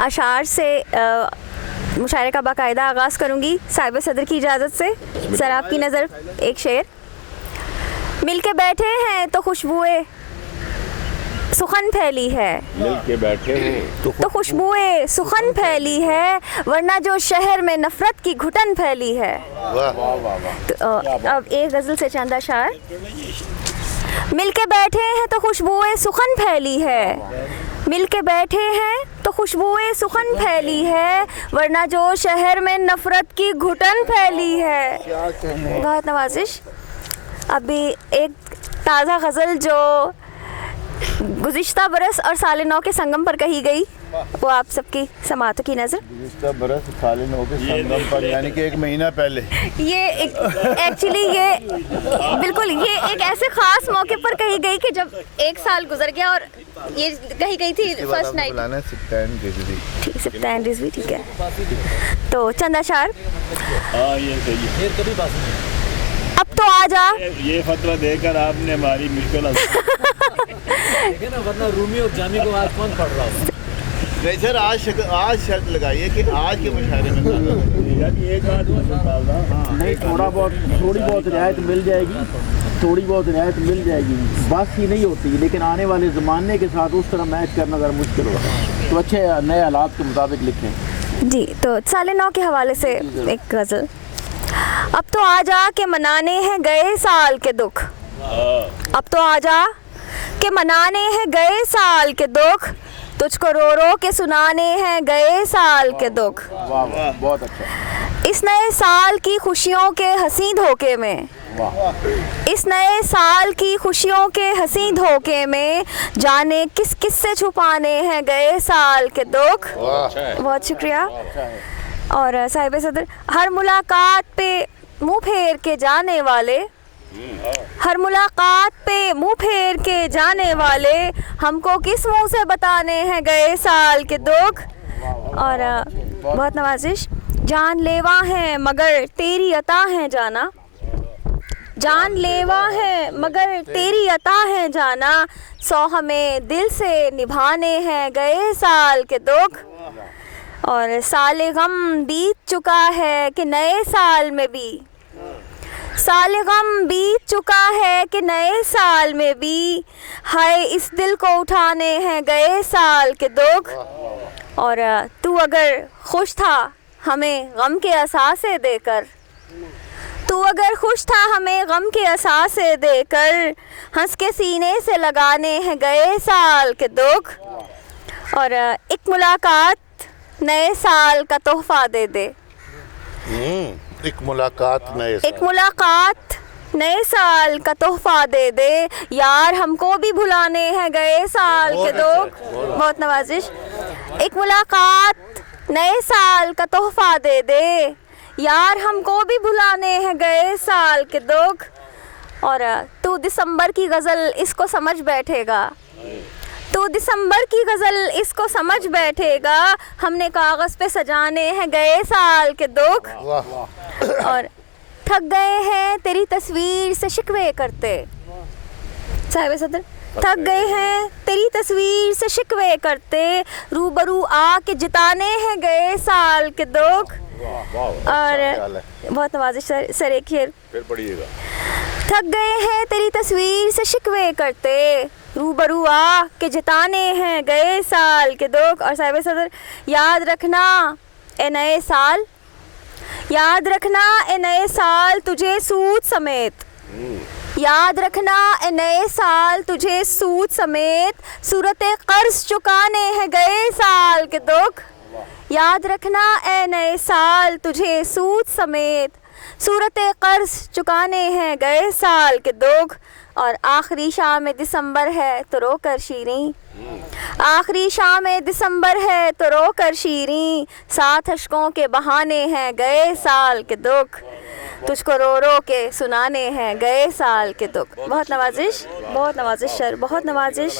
अशार से मुशायरे का बाकायदा आगाज़ करूँगी साहिब सदर की इजाज़त से। सर आपकी नज़र एक शेर। मिल के बैठे हैं तो खुशबुए सुखन फैली है, मिल के बैठे हैं तो खुशबुए सुखन फैली है, वरना जो शहर में नफ़रत की घुटन फैली है। तो अब एक गज़ल से चंद अशार। मिल के बैठे हैं तो खुशबुए सुखन फैली है, मिल के बैठे हैं तो खुशबुए सुखन फैली है, वरना जो शहर में नफ़रत की घुटन फैली है। बहुत नवाजिश। अभी एक ताज़ा गज़ल जो गुज़िश्ता बरस और साले नौ के संगम पर कही गई, वो आप सबकी समातों की नज़र। गुज़िश्ता बरस साले नौ के संगम पर, यानी कि एक महीना पहले। ये एक्चुअली ये बिल्कुल ये एक ऐसे ख़ास मौके पर कही गई कि जब एक साल गुजर गया और ये कही गई थी फर्स्ट नाइट। सिप्तान रिजवी ठीक है। तो चंद अशार। हाँ ये सही है। अब तो आ जा। ये फतवा देकर आपने हमारी मुश्किल ना, वरना रूमी और जामी को आज कौन पढ़ रहा है? नहीं सर, आज शर्त लगाइए कि आज के मुशायरे में एक आदमी नहीं, थोड़ी बहुत रियायत मिल जाएगी, थोड़ी बहुत रियायत मिल जाएगी, बस ही नहीं होती, लेकिन आने वाले ज़माने के साथ उस तरह मैच करना ज़रा मुश्किल होगा। तो अच्छे नए हालात के मुताबिक लिखें जी। तो साले नौ के हवाले से एक गज़ल। अब तो आ जा के मनाने हैं गए साल के दुख, अब तो आ जा के मनाने हैं गए साल के दुख, तुझको रो रो के सुनाने हैं गए साल के दुख। वाह वाह, बहुत अच्छा। इस नए साल की खुशियों के हंसी धोखे में, इस नए साल की खुशियों के हंसी धोखे में, जाने किस किस से छुपाने हैं गए साल के दुख। बहुत शुक्रिया। और साहिब सदर, हर मुलाकात पे मुंह फेर के जाने वाले, हर मुलाकात पे मुंह फेर के जाने वाले, हमको किस मुंह से बताने हैं गए साल के दुख। और बहुत नवाजिश। जान लेवा है मगर तेरी अता है जाना, जान लेवा है मगर तेरी अता है जाना, सौ हमें दिल से निभाने हैं गए साल के दुख। और साले गम बीत चुका है कि नए साल में भी, साले गम बीत चुका है कि नए साल में भी, हाय इस दिल को उठाने हैं गए साल के दुख। और तू अगर खुश था हमें गम के एहसासे देकर, तू अगर खुश था हमें गम के एहसासे देकर, हंस के सीने से लगाने हैं गए साल के दुख। और एक मुलाकात नए साल का तोहफा दे दे, एक मुलाकात नए साल का तोहफा दे दे, यार हमको भी भुलाने हैं गए साल के दुख। बहुत नवाजिश। एक मुलाकात नए साल का तोहफा दे दे, यार हमको भी भुलाने हैं गए साल के दुख। और तू दिसंबर की गज़ल इसको समझ बैठेगा, तो दिसंबर की गज़ल इसको समझ बैठेगा, हमने कागज़ पे सजाने हैं गए साल के दुख। और थक गए हैं तेरी तस्वीर से शिकवे करते, साहिब सदर थक गए हैं तेरी तस्वीर से शिकवे करते, रूबरू आके जिताने हैं गए साल के दुख। और बहुत नवाजिश सर एक शेर फिर पढ़िएगा। थक गए हैं तेरी तस्वीर से शिकवे करते, रूबरू आ के जिताने हैं गए साल के दुख। और साहिब सदर, याद रखना ए नए साल, याद रखना ए नए साल तुझे सूद समेत, याद रखना ए नए साल तुझे सूद समेत, सूरते कर्ज चुकाने हैं गए साल के दुख। याद रखना ए नए साल तुझे सूद समेत, सूरते कर्ज चुकाने हैं गए साल के दुख। और आखिरी शाम दिसंबर है तो रो कर शीरीं, आखिरी शाम दिसंबर है तो रो कर शीरीं, साथ अशकों के बहाने हैं गए साल के दुख, तुझको रो रो के सुनाने हैं गए साल के दुख। बहुत नवाजिश सर, बहुत नवाजिश।